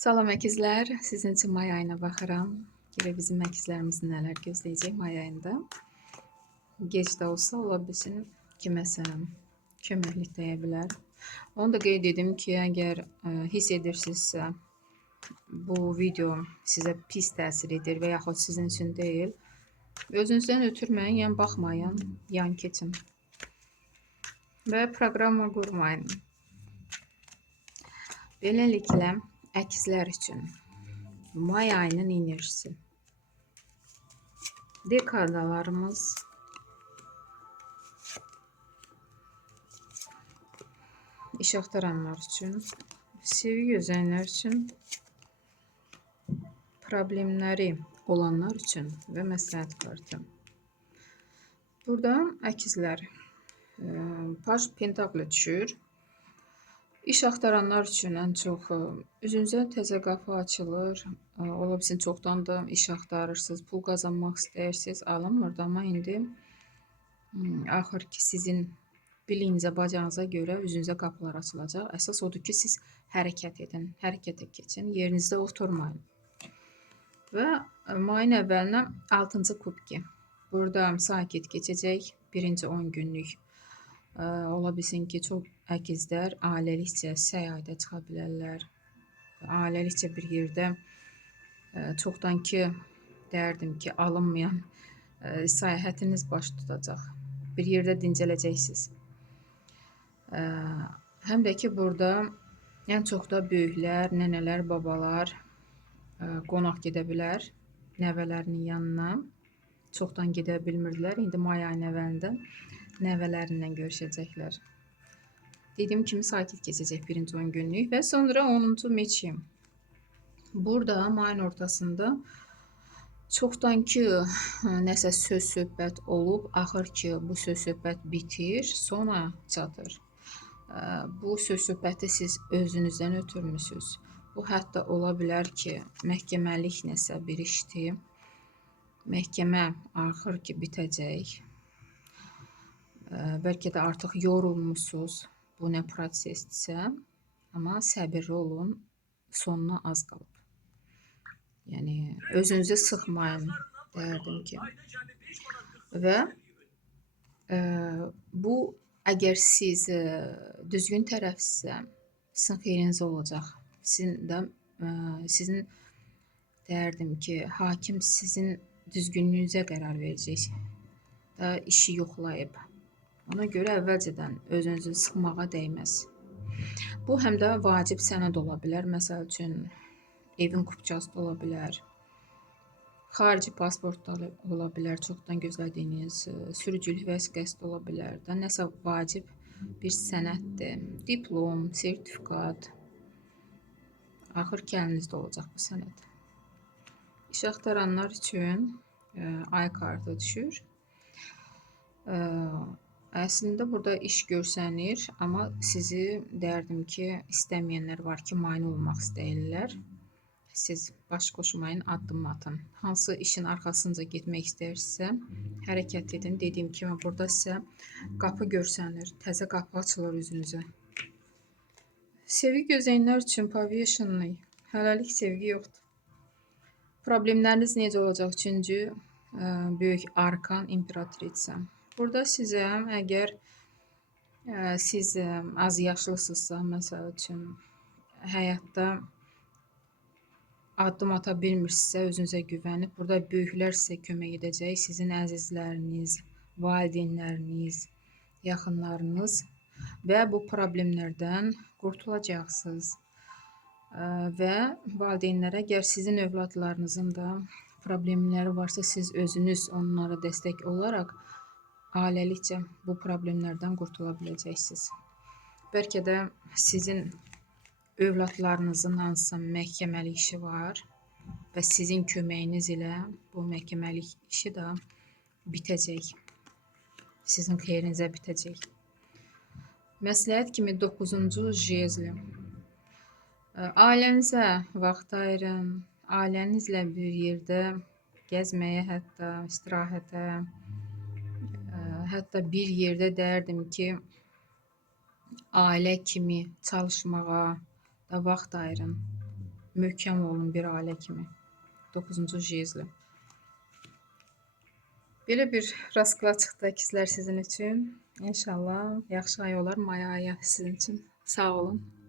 Salam əkizlər, sizin üçün may ayına baxıram. Görə bizim əkizlərimiz nələr gözləyəcək may ayında. Gec də olsa ola bilsin kiməsə köməklik deyə bilər. Onu da qeyd edim ki, əgər hiss edirsinizsə bu video sizə pis təsir edir və yaxud sizin üçün deyil, özünüzdən ötürməyin, yəni baxmayın, yan keçin və proqramı qurmayın. Beləliklə, əkizlər üçün may ayının enerjisi. Dekadalarımız iş axtaranlar üçün, sevgi gözləyənlər üçün, problemləri olanlar üçün və məsləhət kartı. Burada əkizlər Paj Pentaklı düşür. İş axtaranlar üçün ən çox üzünüzə təzə qapı açılır. Ola bilsin çoxdan da iş axtarırsınız, pul qazanmaq istəyirsiniz, alınmırdı, amma indi axır ki sizin biliyinizə, bacarığınıza görə üzünüzə qapılar açılacaq. Əsas odur ki, siz hərəkət edin, hərəkətə keçin, yerinizdə oturmayın. Və mayın əvvəlinə 6-cı kubki. Burada sakit keçəcək, birinci 10 günlük. Ola bilsin ki, çox əkizlər ailəlikcə səyahətə çıxa bilərlər. Ailəlikcə bir yerdə çoxdan ki, dərdim ki, alınmayan səyahətiniz baş tutacaq. Bir yerdə dincələcəksiniz. Həm də ki, burada ən çox da böyüklər, nənələr, babalar qonaq gedə bilər nəvələrinin yanına. Çoxdan gedə bilmirdilər. İndi may ayının əvvəlində nəvələrindən görüşəcəklər. Dediyim kimi sakit keçəcək birinci 10 günlük və sonra 10-cu meçi. Burada mayın ortasında çoxdan ki nəsə söz-söhbət olub, axır ki bu söz-söhbət bitir, sona çatır. Bu söz-söhbəti siz özünüzdən ötürmüsünüz. Bu hətta ola bilər ki, məhkəməlik nəsə bir işdir. Məhkəmə axır ki bitəcək. Bəlkə də artıq yorulmuşsunuz, bu nə prosesdirsə, amma səbirli olun, sonuna az qalıb. Yəni, özünüzü sıxmayın, dərdim ki. Və bu, əgər siz düzgün tərəfsə, sizin xeyrinizə olacaq. Sizin dərdim ki, hakim sizin düzgünlüyünüzə qərar verəcək. Da işi yoxlayıb. Ona görə əvvəlcədən özünüzü sıxmağa dəyməz. Bu, həm də vacib sənəd ola bilər. Məsəl üçün, evin kupçası da ola bilər. Xarici pasport da ola bilər. Çoxdan gözlədiyiniz sürücülük vəsiqəsi də ola bilər. Da nəsə vacib bir sənəddir. Diplom, sertifikat. Axır ki, əlinizdə olacaq bu sənəd. İş axtaranlar üçün ay kartı düşür. Əslində burada iş görsənir, amma sizi dərdim ki, istəməyənlər var ki, mane olmaq istəyirlər. Siz baş qoşmayın, addım atın. Hansı işin arxasınca getmək istəyirsə, hərəkət edin. Dediyim kimi, burada sizə qapı görsənir, təzə qapı açılır üzünüzə. Sevgi gözləyənlər üçün Povision'lı, hələlik sevgi yoxdur. Problemləriniz necə olacaq? Üçüncü böyük arkan imperatriça. Burada sizə, əgər siz az yaşlısınızsa, məsəl üçün həyatda addım ata bilmirsinizsə, özünüzə güvənib, burada böyüklər sizə kömək edəcək. Sizin əzizləriniz, valideynləriniz, yaxınlarınız və bu problemlərdən qurtulacaqsınız. Və valideynlərə, əgər sizin övladlarınızın da problemləri varsa, siz özünüz onlara dəstək olaraq ailəlikcə bu problemlərdən qurtula biləcəksiniz. Bəlkə də sizin övladlarınızın hansısa məhkəməlik işi var və sizin köməyiniz ilə bu məhkəməlik işi də bitəcək. Sizin xeyrinizə bitəcək. Məsləhət kimi 9-cu jezli. Ailənizə vaxt ayırın, ailənizlə bir yerdə gəzməyə, hətta istirahətə, hətta bir yerdə dərdim ki, ailə kimi çalışmağa da vaxt ayırın. möhkəm olun bir ailə kimi. 9-cu jizli. Belə bir rasklat çıxdı əkizlər sizin üçün. İnşallah yaxşı ay olar may ayı sizin üçün. Sağ olun.